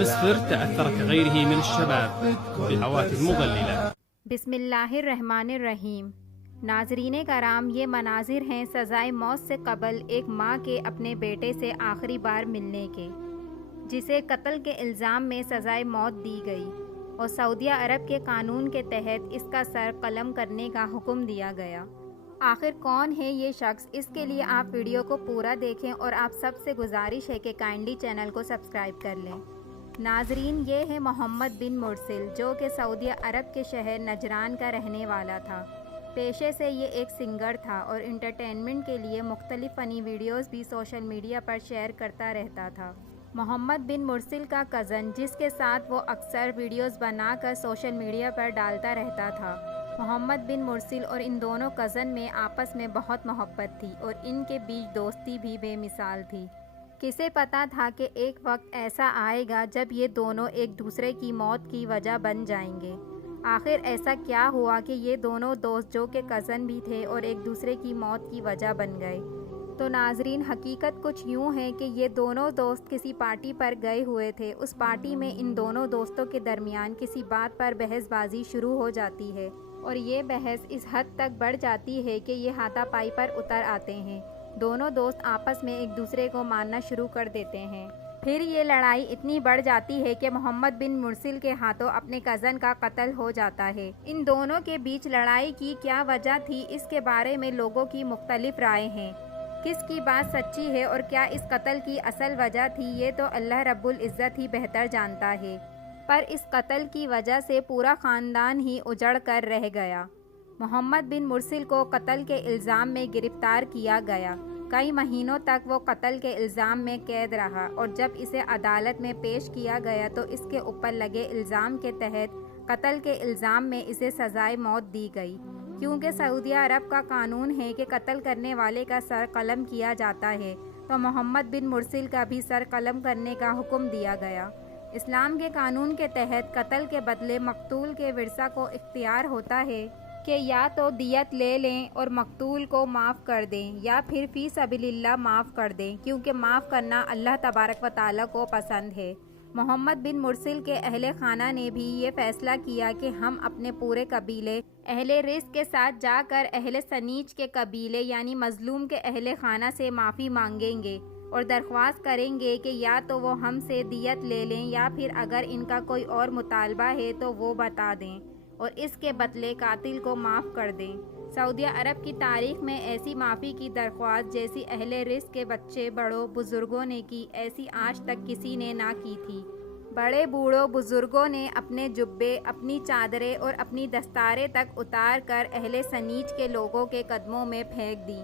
مصر تأثر كغيره من الشباب بالهواتف المضللة. بسم اللہ الرحمن الرحیم. ناظرین کرام، یہ مناظر ہیں سزائے موت سے قبل ایک ماں کے اپنے بیٹے سے آخری بار ملنے کے، جسے قتل کے الزام میں سزائے موت دی گئی اور سعودیہ عرب کے قانون کے تحت اس کا سر قلم کرنے کا حکم دیا گیا. آخر کون ہے یہ شخص؟ اس کے لیے آپ ویڈیو کو پورا دیکھیں اور آپ سب سے گزارش ہے کہ کائنڈلی چینل کو سبسکرائب کر لیں. ناظرین، یہ ہے محمد بن مرسل، جو کہ سعودیہ عرب کے شہر نجران کا رہنے والا تھا. پیشے سے یہ ایک سنگر تھا اور انٹرٹینمنٹ کے لیے مختلف فنی ویڈیوز بھی سوشل میڈیا پر شیئر کرتا رہتا تھا. محمد بن مرسل کا کزن، جس کے ساتھ وہ اکثر ویڈیوز بنا کر سوشل میڈیا پر ڈالتا رہتا تھا. محمد بن مرسل اور ان دونوں کزن میں آپس میں بہت محبت تھی اور ان کے بیچ دوستی بھی بے مثال تھی. کسے پتا تھا کہ ایک وقت ایسا آئے گا جب یہ دونوں ایک دوسرے کی موت کی وجہ بن جائیں گے. آخر ایسا کیا ہوا کہ یہ دونوں دوست، جو کہ کزن بھی تھے، اور ایک دوسرے کی موت کی وجہ بن گئے؟ تو ناظرین، حقیقت کچھ یوں ہے کہ یہ دونوں دوست کسی پارٹی پر گئے ہوئے تھے. اس پارٹی میں ان دونوں دوستوں کے درمیان کسی بات پر بحث بازی شروع ہو جاتی ہے اور یہ بحث اس حد تک بڑھ جاتی ہے کہ یہ ہاتھا پائی پر اتر آتے ہیں. دونوں دوست آپس میں ایک دوسرے کو مارنا شروع کر دیتے ہیں. پھر یہ لڑائی اتنی بڑھ جاتی ہے کہ محمد بن مرسل کے ہاتھوں اپنے کزن کا قتل ہو جاتا ہے. ان دونوں کے بیچ لڑائی کی کیا وجہ تھی، اس کے بارے میں لوگوں کی مختلف رائے ہیں. کس کی بات سچی ہے اور کیا اس قتل کی اصل وجہ تھی، یہ تو اللہ رب العزت ہی بہتر جانتا ہے. پر اس قتل کی وجہ سے پورا خاندان ہی اجڑ کر رہ گیا. محمد بن مرسل کو قتل کے الزام میں گرفتار کیا گیا. کئی مہینوں تک وہ قتل کے الزام میں قید رہا اور جب اسے عدالت میں پیش کیا گیا تو اس کے اوپر لگے الزام کے تحت قتل کے الزام میں اسے سزائے موت دی گئی. کیونکہ سعودیہ عرب کا قانون ہے کہ قتل کرنے والے کا سر قلم کیا جاتا ہے، تو محمد بن مرسل کا بھی سر قلم کرنے کا حکم دیا گیا. اسلام کے قانون کے تحت قتل کے بدلے مقتول کے ورثہ کو اختیار ہوتا ہے کہ یا تو دیت لے لیں اور مقتول کو معاف کر دیں یا پھر فی سبیل اللہ معاف کر دیں، کیونکہ معاف کرنا اللہ تبارک و تعالیٰ کو پسند ہے. محمد بن مرسل کے اہل خانہ نے بھی یہ فیصلہ کیا کہ ہم اپنے پورے قبیلے اہل رزق کے ساتھ جا کر اہل سنیج کے قبیلے یعنی مظلوم کے اہل خانہ سے معافی مانگیں گے اور درخواست کریں گے کہ یا تو وہ ہم سے دیت لے لیں یا پھر اگر ان کا کوئی اور مطالبہ ہے تو وہ بتا دیں اور اس کے بدلے قاتل کو معاف کر دیں. سعودیہ عرب کی تاریخ میں ایسی معافی کی درخواست جیسی اہل رزق کے بچے بڑوں بزرگوں نے کی، ایسی آج تک کسی نے نہ کی تھی. بڑے بوڑھوں بزرگوں نے اپنے جبے، اپنی چادریں اور اپنی دستاریں تک اتار کر اہل سنیج کے لوگوں کے قدموں میں پھینک دی.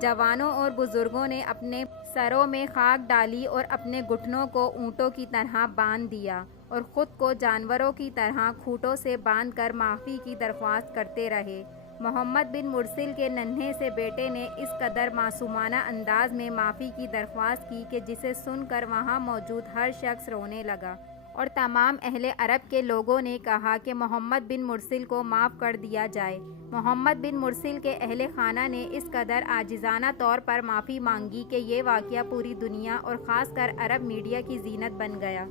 جوانوں اور بزرگوں نے اپنے سروں میں خاک ڈالی اور اپنے گھٹنوں کو اونٹوں کی طرح باندھ دیا اور خود کو جانوروں کی طرح کھوٹوں سے باندھ کر معافی کی درخواست کرتے رہے. محمد بن مرسل کے ننھے سے بیٹے نے اس قدر معصومانہ انداز میں معافی کی درخواست کی کہ جسے سن کر وہاں موجود ہر شخص رونے لگا اور تمام اہل عرب کے لوگوں نے کہا کہ محمد بن مرسل کو معاف کر دیا جائے. محمد بن مرسل کے اہل خانہ نے اس قدر عاجزانہ طور پر معافی مانگی کہ یہ واقعہ پوری دنیا اور خاص کر عرب میڈیا کی زینت بن گیا.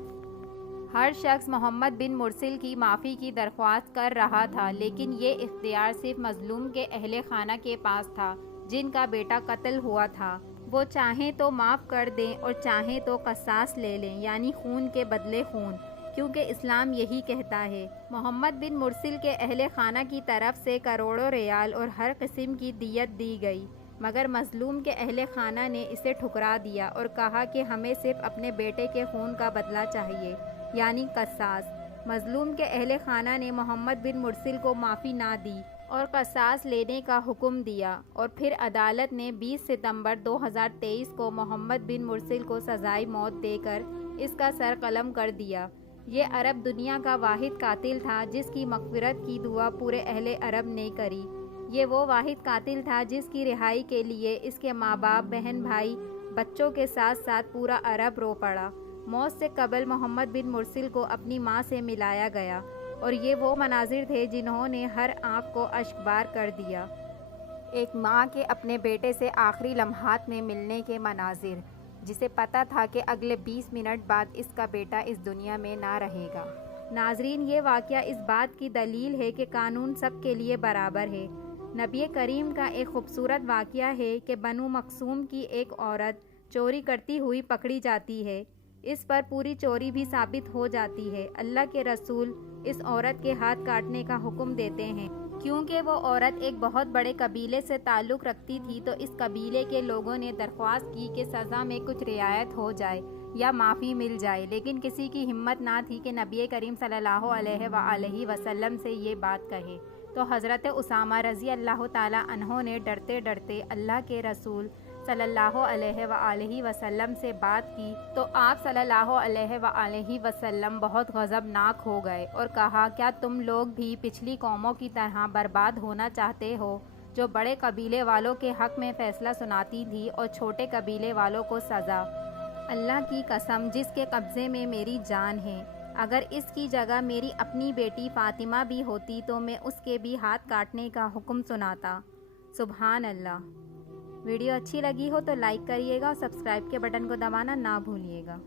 ہر شخص محمد بن مرسل کی معافی کی درخواست کر رہا تھا، لیکن یہ اختیار صرف مظلوم کے اہل خانہ کے پاس تھا جن کا بیٹا قتل ہوا تھا. وہ چاہیں تو معاف کر دیں اور چاہیں تو قصاص لے لیں، یعنی خون کے بدلے خون، کیونکہ اسلام یہی کہتا ہے. محمد بن مرسل کے اہل خانہ کی طرف سے کروڑوں ریال اور ہر قسم کی دیت دی گئی، مگر مظلوم کے اہل خانہ نے اسے ٹھکرا دیا اور کہا کہ ہمیں صرف اپنے بیٹے کے خون کا بدلہ چاہیے، یعنی قصاص. مظلوم کے اہل خانہ نے محمد بن مرسل کو معافی نہ دی اور قصاص لینے کا حکم دیا اور پھر عدالت نے 20 ستمبر 2023 کو محمد بن مرسل کو سزائے موت دے کر اس کا سر قلم کر دیا. یہ عرب دنیا کا واحد قاتل تھا جس کی مغفرت کی دعا پورے اہل عرب نے کری. یہ وہ واحد قاتل تھا جس کی رہائی کے لیے اس کے ماں باپ، بہن بھائی، بچوں کے ساتھ ساتھ پورا عرب رو پڑا. موت سے قبل محمد بن مرسل کو اپنی ماں سے ملایا گیا اور یہ وہ مناظر تھے جنہوں نے ہر آنکھ کو اشک بار کر دیا. ایک ماں کے اپنے بیٹے سے آخری لمحات میں ملنے کے مناظر. جسے پتہ تھا کہ اگلے 20 منٹ بعد اس کا بیٹا اس دنیا میں نہ رہے گا۔ ناظرین، یہ واقعہ اس بات کی دلیل ہے کہ قانون سب کے لیے برابر ہے۔ نبی کریم کا ایک خوبصورت واقعہ ہے کہ بنو مخزوم کی ایک عورت چوری کرتی ہوئی پکڑی جاتی ہے۔ اس پر پوری چوری بھی ثابت ہو جاتی ہے۔ اللہ کے رسول اس عورت کے ہاتھ کاٹنے کا حکم دیتے ہیں، کیونکہ وہ عورت ایک بہت بڑے قبیلے سے تعلق رکھتی تھی، تو اس قبیلے کے لوگوں نے درخواست کی کہ سزا میں کچھ رعایت ہو جائے یا معافی مل جائے، لیکن کسی کی ہمت نہ تھی کہ نبی کریم صلی اللہ علیہ وآلہ وسلم سے یہ بات کہے۔ تو حضرت اسامہ رضی اللہ تعالیٰ عنہ نے ڈرتے ڈرتے اللہ کے رسول صلی اللہ علیہ وآلہ وسلم سے بات کی، تو آپ صلی اللہ علیہ وآلہ وسلم بہت غضبناک ہو گئے اور کہا، کیا تم لوگ بھی پچھلی قوموں کی طرح برباد ہونا چاہتے ہو، جو بڑے قبیلے والوں کے حق میں فیصلہ سناتی تھی اور چھوٹے قبیلے والوں کو سزا؟ اللہ کی قسم جس کے قبضے میں میری جان ہے، اگر اس کی جگہ میری اپنی بیٹی فاطمہ بھی ہوتی تو میں اس کے بھی ہاتھ کاٹنے کا حکم سناتا۔ سبحان اللہ۔ ویڈیو اچھی لگی ہو تو لائک کریے گا اور سبسکرائب کے بٹن کو دبانا نہ بھولیے گا۔